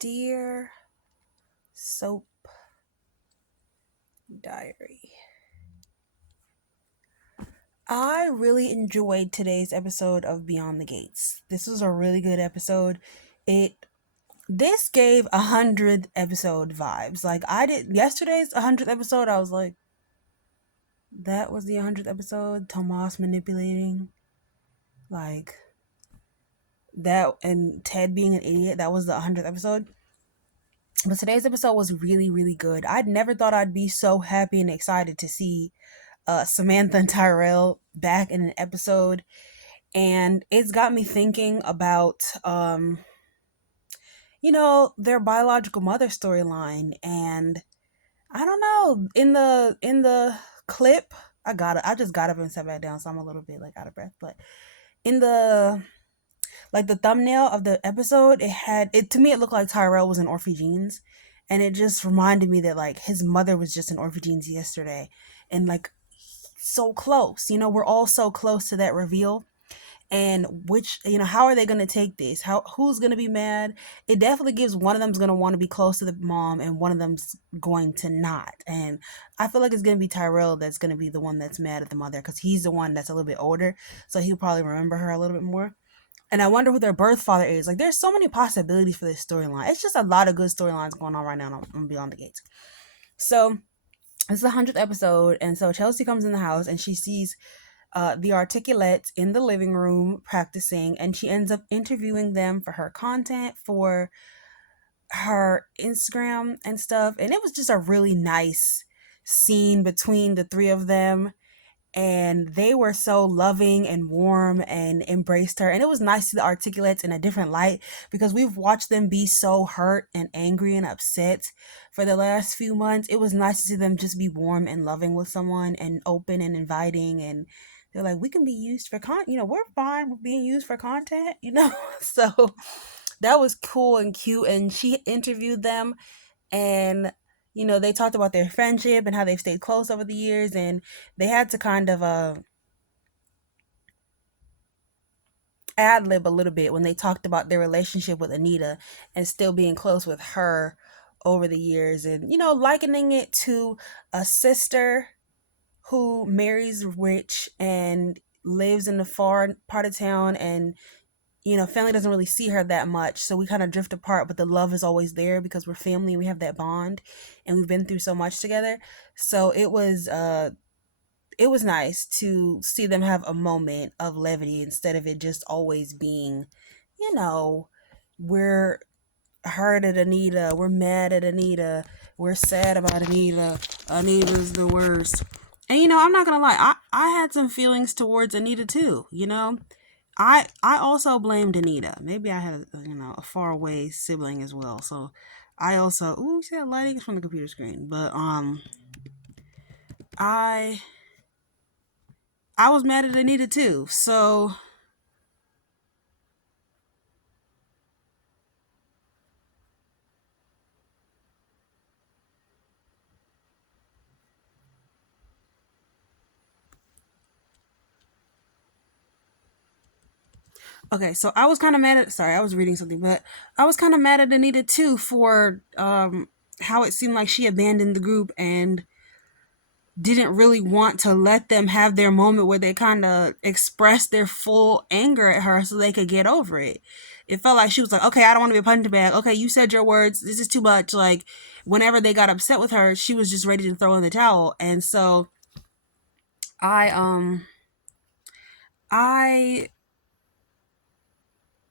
Dear Soap Diary. I really enjoyed today's episode of Beyond the Gates. This was a really good episode. It this gave 100th episode vibes. Like I did yesterday's 100th episode, I was like, that was the 100th episode. Tomas manipulating, like that, and Ted being an idiot. That was the 100th episode. But today's episode was really, really good. I'd never thought I'd be so happy and excited to see Samantha and Tyrell back in an episode, and it's got me thinking about their biological mother storyline. And I don't know, in the clip, I just got up and sat back down, so I'm a little bit like out of breath. But in the thumbnail of the episode, it to me, it looked like Tyrell was in Orphe Jeans, and it just reminded me that like his mother was just in Orphe Jeans yesterday, and like so close. We're all so close to that reveal. And how are they going to take this? Who's going to be mad? It definitely gives one of them's going to want to be close to the mom, and one of them's going to not. And I feel like it's going to be Tyrell that's going to be the one that's mad at the mother, because he's the one that's a little bit older, so he'll probably remember her a little bit more. And I wonder who their birth father is. Like, there's so many possibilities for this storyline. It's just a lot of good storylines going on right now on Beyond the Gates. So this is the 100th episode, and so Chelsea comes in the house and she sees the Articulettes in the living room practicing, and she ends up interviewing them for her content for her Instagram and stuff. And it was just a really nice scene between the three of them, and they were so loving and warm and embraced her. And it was nice to see the Articulates in a different light, because we've watched them be so hurt and angry and upset for the last few months. It was nice to see them just be warm and loving with someone, and open and inviting, and they're like, we can be used for we're fine with being used for content. So that was cool and cute. And she interviewed them, and they talked about their friendship and how they've stayed close over the years. And they had to kind of ad lib a little bit when they talked about their relationship with Anita and still being close with her over the years, and likening it to a sister who marries rich and lives in the far part of town, and family doesn't really see her that much, so we kind of drift apart, but the love is always there because we're family and we have that bond, and we've been through so much together. So it was nice to see them have a moment of levity, instead of it just always being, you know, we're hurt at Anita, we're mad at Anita, we're sad about Anita. Anita's the worst. And I'm not gonna lie, I had some feelings towards Anita too. I also blamed Anita. Maybe I had a far away sibling as well. So I also you see that lighting is from the computer screen. But I I was mad at Anita too. So okay, so I was kind of mad at, sorry, I was reading something, but I was kind of mad at Anita too for how it seemed like she abandoned the group and didn't really want to let them have their moment where they kind of expressed their full anger at her so they could get over it. It felt like she was like, okay, I don't want to be a punching bag. Okay, you said your words. This is too much. Like, whenever they got upset with her, she was just ready to throw in the towel. And so I, I,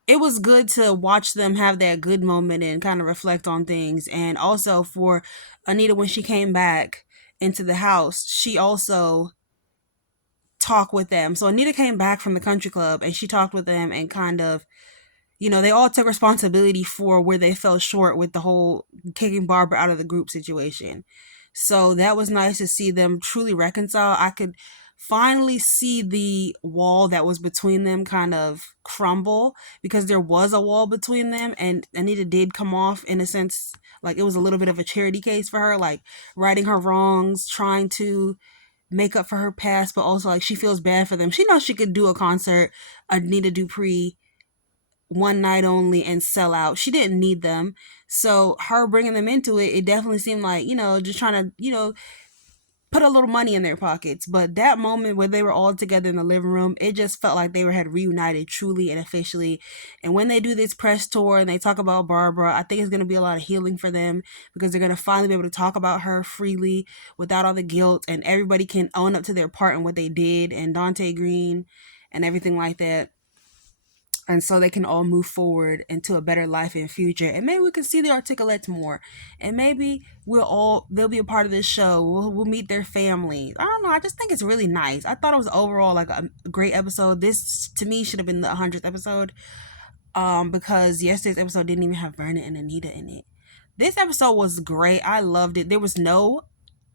it was good to watch them have that good moment and kind of reflect on things. And also for Anita, when she came back into the house, she also talk with them. So Anita came back from the country club and she talked with them, and kind of, they all took responsibility for where they fell short with the whole kicking Barbara out of the group situation. So that was nice to see them truly reconcile. I could finally see the wall that was between them kind of crumble, because there was a wall between them, and Anita did come off in a sense like it was a little bit of a charity case for her, like righting her wrongs, trying to make up for her past, but also like she feels bad for them. She knows she could do a concert, Anita Dupree one night only and sell out. She didn't need them. So her bringing them into it, it definitely seemed like, just trying to, put a little money in their pockets. But that moment where they were all together in the living room, it just felt like they were had reunited truly and officially. And when they do this press tour and they talk about Barbara, I think it's going to be a lot of healing for them, because they're going to finally be able to talk about her freely without all the guilt, and everybody can own up to their part in what they did, and Dante Green and everything like that. And so they can all move forward into a better life in future, and maybe we can see the Articulettes more, and maybe they'll be a part of this show. We'll meet their families. I don't know, I just think it's really nice. I thought it was overall like a great episode. This to me should have been the 100th episode, because yesterday's episode didn't even have Vernon and Anita in it. This episode was great. I loved it. There was no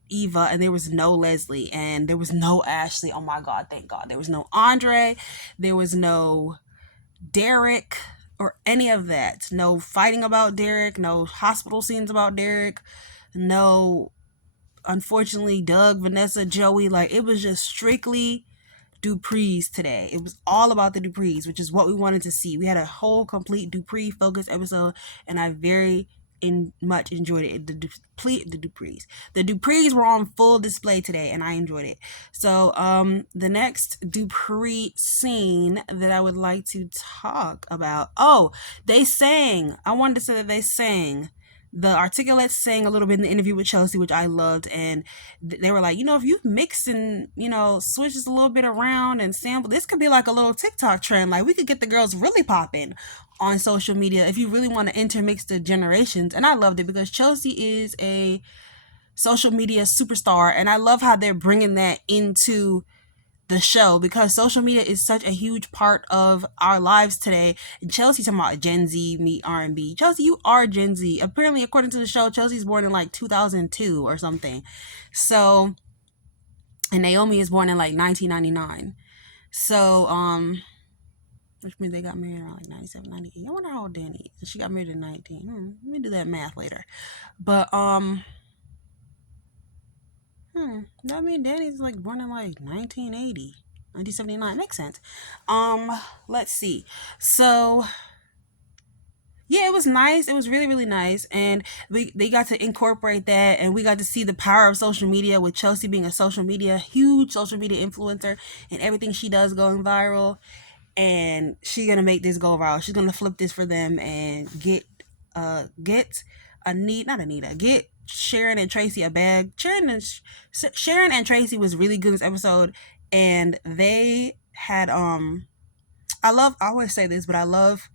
Eva, and there was no Leslie, and there was no Ashley. Oh my god, thank god. There was no Andre, there was no Derek or any of that. No fighting about Derek, no hospital scenes about Derek, no, unfortunately, Doug, Vanessa, Joey. Like, it was just strictly Dupree's today. It was all about the Dupree's, which is what we wanted to see. We had a whole complete Dupree focused episode, and I very much enjoyed it. The Duprees were on full display today, and I enjoyed it. So the next Dupree scene that I would like to talk about, they sang. I wanted to say that they sang. The Articulettes sang a little bit in the interview with Chelsea, which I loved, and they were like, if you mix and switch this a little bit around and sample, this could be like a little TikTok trend. Like, we could get the girls really popping on social media if you really want to intermix the generations. And I loved it, because Chelsea is a social media superstar, and I love how they're bringing that into the show, because social media is such a huge part of our lives today. And Chelsea talking about Gen Z meet R&B. Chelsea, you are Gen Z. Apparently, according to the show, Chelsea's born in like 2002 or something. So, and Naomi is born in like 1999. So, which means they got married around like 97, 98. I wonder how old Danny is. She got married in 19. Let me do that math later. But, I mean, Danny's like born in like 1980, 1979. Makes sense. Let's see. So, yeah, it was nice. It was really, really nice. And they got to incorporate that, and we got to see the power of social media, with Chelsea being a huge social media influencer, and everything she does going viral. And she's gonna make this go viral. She's gonna flip this for them and get get Sharon and Tracy a bag. Sharon and Tracy was really good this episode, and they had I always say this, but I love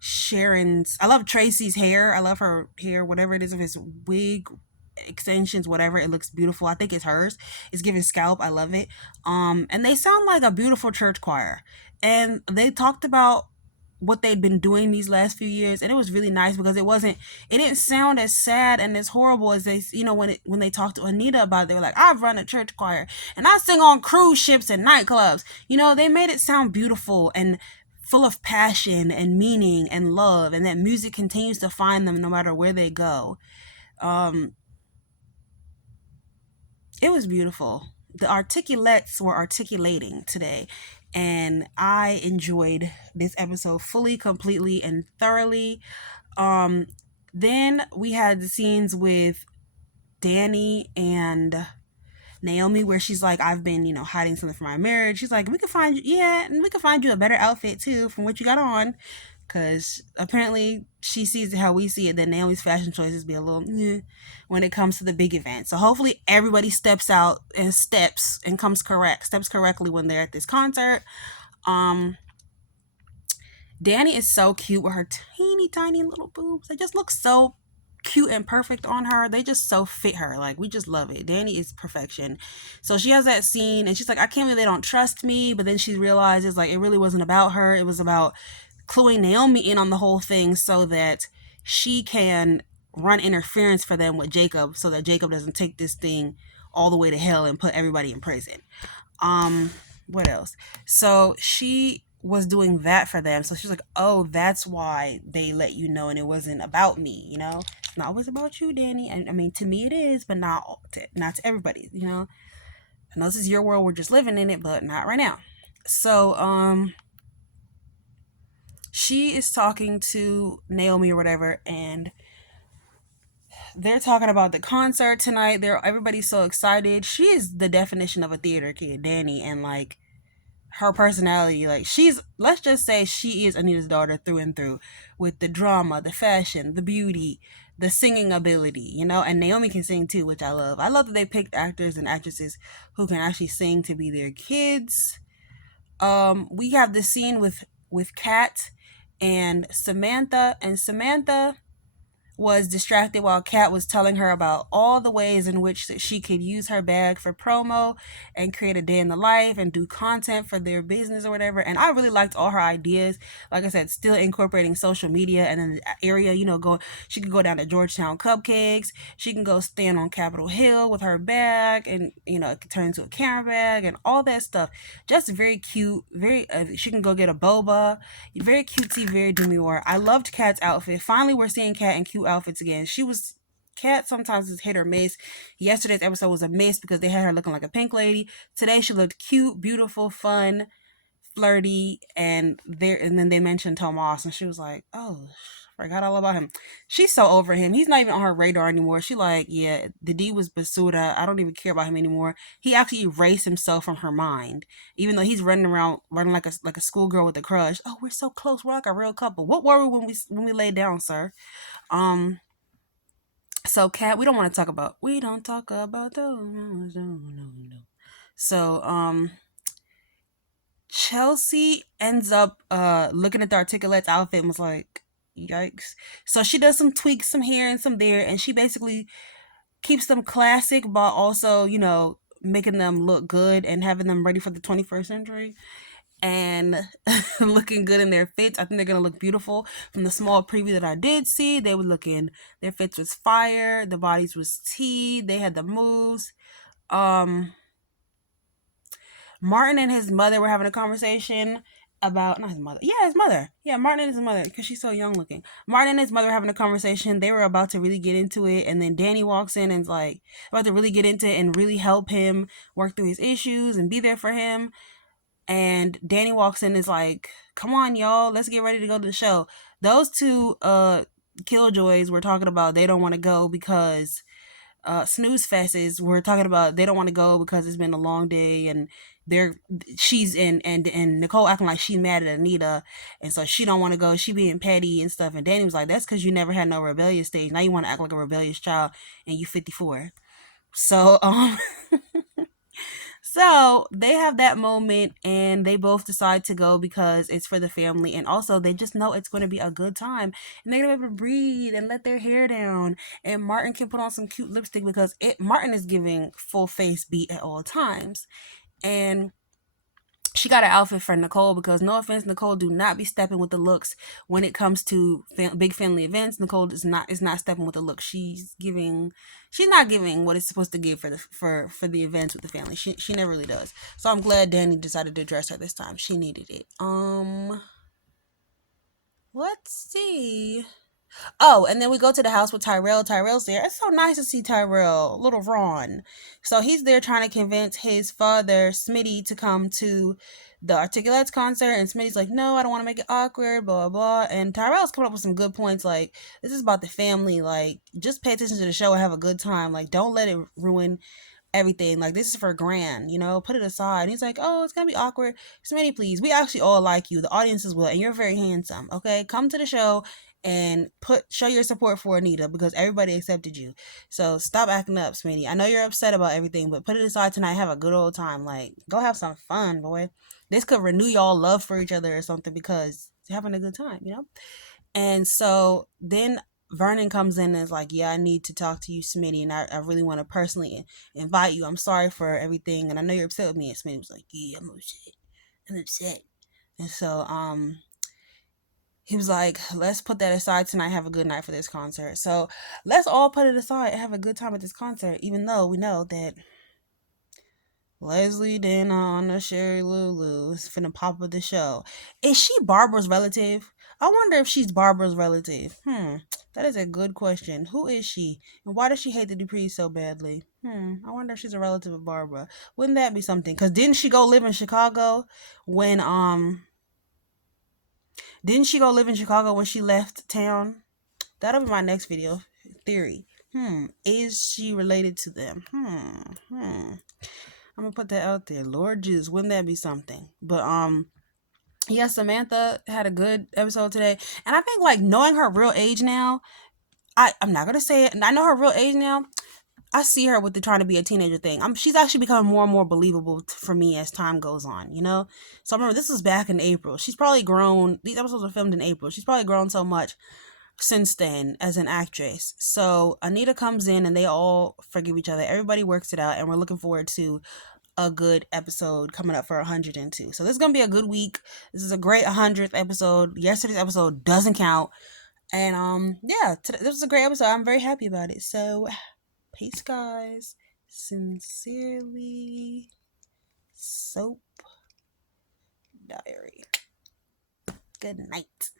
Tracy's hair. I love her hair, whatever it is, if it's wig, extensions, whatever, it looks beautiful. I think it's hers. It's giving scalp. I love it. And they sound like a beautiful church choir. And they talked about what they'd been doing these last few years, and it was really nice, because it didn't sound as sad and as horrible as they, when they talked to Anita about it. They were like, I've run a church choir and I sing on cruise ships and nightclubs. They made it sound beautiful and full of passion and meaning and love, and that music continues to find them no matter where they go. It was beautiful. The Articulettes were articulating today, and I enjoyed this episode fully, completely, and thoroughly. Then we had the scenes with Danny and Naomi, where she's like, I've been, hiding something from my marriage. She's like, we could find you a better outfit too from what you got on. Because apparently she sees it how we see it, that Naomi's fashion choices be a little when it comes to the big event. So hopefully everybody steps correctly when they're at this concert. Danny is so cute with her teeny tiny little boobs. They just look so cute and perfect on her. They just so fit her. Like, we just love it. Danny is perfection. So she has that scene, and she's like, I can't believe they don't trust me. But then she realizes, like, it really wasn't about her. It was about cluing Naomi in on the whole thing, so that she can run interference for them with Jacob, so that Jacob doesn't take this thing all the way to hell and put everybody in prison. What else? So she was doing that for them. So she's like, oh, that's why they let you know, and it wasn't about me, It's not always about you, Danny. And I mean, to me it is, but not to everybody, I know this is your world, we're just living in it, but not right now. So, she is talking to Naomi or whatever, and they're talking about the concert tonight. Everybody's so excited. She is the definition of a theater kid, Danny, and like her personality, like she's, let's just say she is Anita's daughter through and through, with the drama, the fashion, the beauty, the singing ability, and Naomi can sing too, which I love. I love that they picked actors and actresses who can actually sing to be their kids. We have this scene with Kat and Samantha was distracted while Kat was telling her about all the ways in which she could use her bag for promo and create a day in the life and do content for their business or whatever. And I really liked all her ideas. Like I said, still incorporating social media and then the area, she could go down to Georgetown Cupcakes. She can go stand on Capitol Hill with her bag and, it could turn into a camera bag and all that stuff. Just very cute. She can go get a boba. Very cutesy, very demure. I loved Kat's outfit. Finally, we're seeing Kat in cute outfits again. Kat sometimes is hit or miss. Yesterday's episode was a miss because they had her looking like a pink lady. Today she looked cute, beautiful, fun, flirty, and then they mentioned Tomas, and she was like, "Oh, I forgot all about him." She's so over him. He's not even on her radar anymore. She like, yeah, the D was basura. I don't even care about him anymore. He actually erased himself from her mind, even though he's running around like a schoolgirl with a crush. Oh, we're so close. We're like a real couple. What were we when we laid down, sir? Um. So, Kat, we don't talk about those. No. So, Chelsea ends up looking at the Articulettes outfit and was like, yikes. So she does some tweaks, some here and some there, and she basically keeps them classic, but also, making them look good and having them ready for the 21st century and looking good in their fits. I think they're gonna look beautiful. From the small preview that I did see, they were looking, their fits was fire, the bodies was tea, they had the moves. Martin and his mother were having a conversation about, not his mother, yeah, his mother, yeah, Martin and his mother, because she's so young looking. Martin and his mother were having a conversation. They were about to really get into it, and then Danny walks in and's like about to really get into it and really help him work through his issues and be there for him. And Danny walks in and is like, "Come on, y'all, let's get ready to go to the show." Those two killjoys were talking about they don't want to go because snooze fests were talking about they don't want to go because it's been a long day, and she's in and Nicole acting like she's mad at Anita, and so she don't want to go, she being petty and stuff. And Danny was like, that's because you never had no rebellious stage, now you want to act like a rebellious child and you 54. So so they have that moment and they both decide to go because it's for the family, and also they just know it's going to be a good time and they're going to be able to breathe and let their hair down, and Martin can put on some cute lipstick because Martin is giving full face beat at all times. And she got an outfit for Nicole because, no offense, Nicole do not be stepping with the looks when it comes to big family events. Nicole is not stepping with the look. She's not giving what it's supposed to give for the events with the family. She never really does. So I'm glad Danny decided to dress her this time. She needed it. Let's see. Oh, and then we go to the house with Tyrell. Tyrell's there. It's so nice to see Tyrell, little Ron. So he's there trying to convince his father, Smitty, to come to the Articulettes concert. And Smitty's like, no, I don't want to make it awkward, blah, blah, blah. And Tyrell's coming up with some good points. Like, this is about the family. Like, just pay attention to the show and have a good time. Like, don't let it ruin everything. Like, this is for Gran, put it aside. And he's like, oh, it's gonna be awkward. Smitty, please, we actually all like you, the audiences will, and you're very handsome. Okay, come to the show and show your support for Anita because everybody accepted you. So stop acting up, Smitty. I know you're upset about everything, but put it aside tonight. Have a good old time. Like, go have some fun, boy. This could renew y'all love for each other or something because you're having a good time. And so then Vernon comes in and is like, yeah, I need to talk to you, Smitty, and I really want to personally invite you. I'm sorry for everything, and I know you're upset with me. And Smitty was like, yeah, I'm upset. And so he was like, let's put that aside tonight, have a good night for this concert. So let's all put it aside and have a good time at this concert, even though we know that Leslie Dana on the Sherry Lulu is finna pop up the show. Is she Barbara's relative? I wonder if she's Barbara's relative. That is a good question. Who is she? And why does she hate the Duprees so badly? I wonder if she's a relative of Barbara. Wouldn't that be something? Because didn't she go live in Chicago when Didn't she go live in Chicago when she left town? That'll be my next video theory. Is she related to them? I'm gonna put that out there. Lord Jesus, wouldn't that be something? But yeah, Samantha had a good episode today. And I think like knowing her real age now, I'm not gonna say it, and I know her real age now. I see her with the trying to be a teenager thing. She's actually becoming more and more believable for me as time goes on, you know? So I remember this was back in April. She's probably grown. These episodes were filmed in April. She's probably grown so much since then as an actress. So Anita comes in and they all forgive each other. Everybody works it out, and we're looking forward to a good episode coming up for 102. So this is going to be a good week. This is a great 100th episode. Yesterday's episode doesn't count. And yeah, this was a great episode. I'm very happy about it. So peace, guys. Sincerely, Soap Diary. Good night.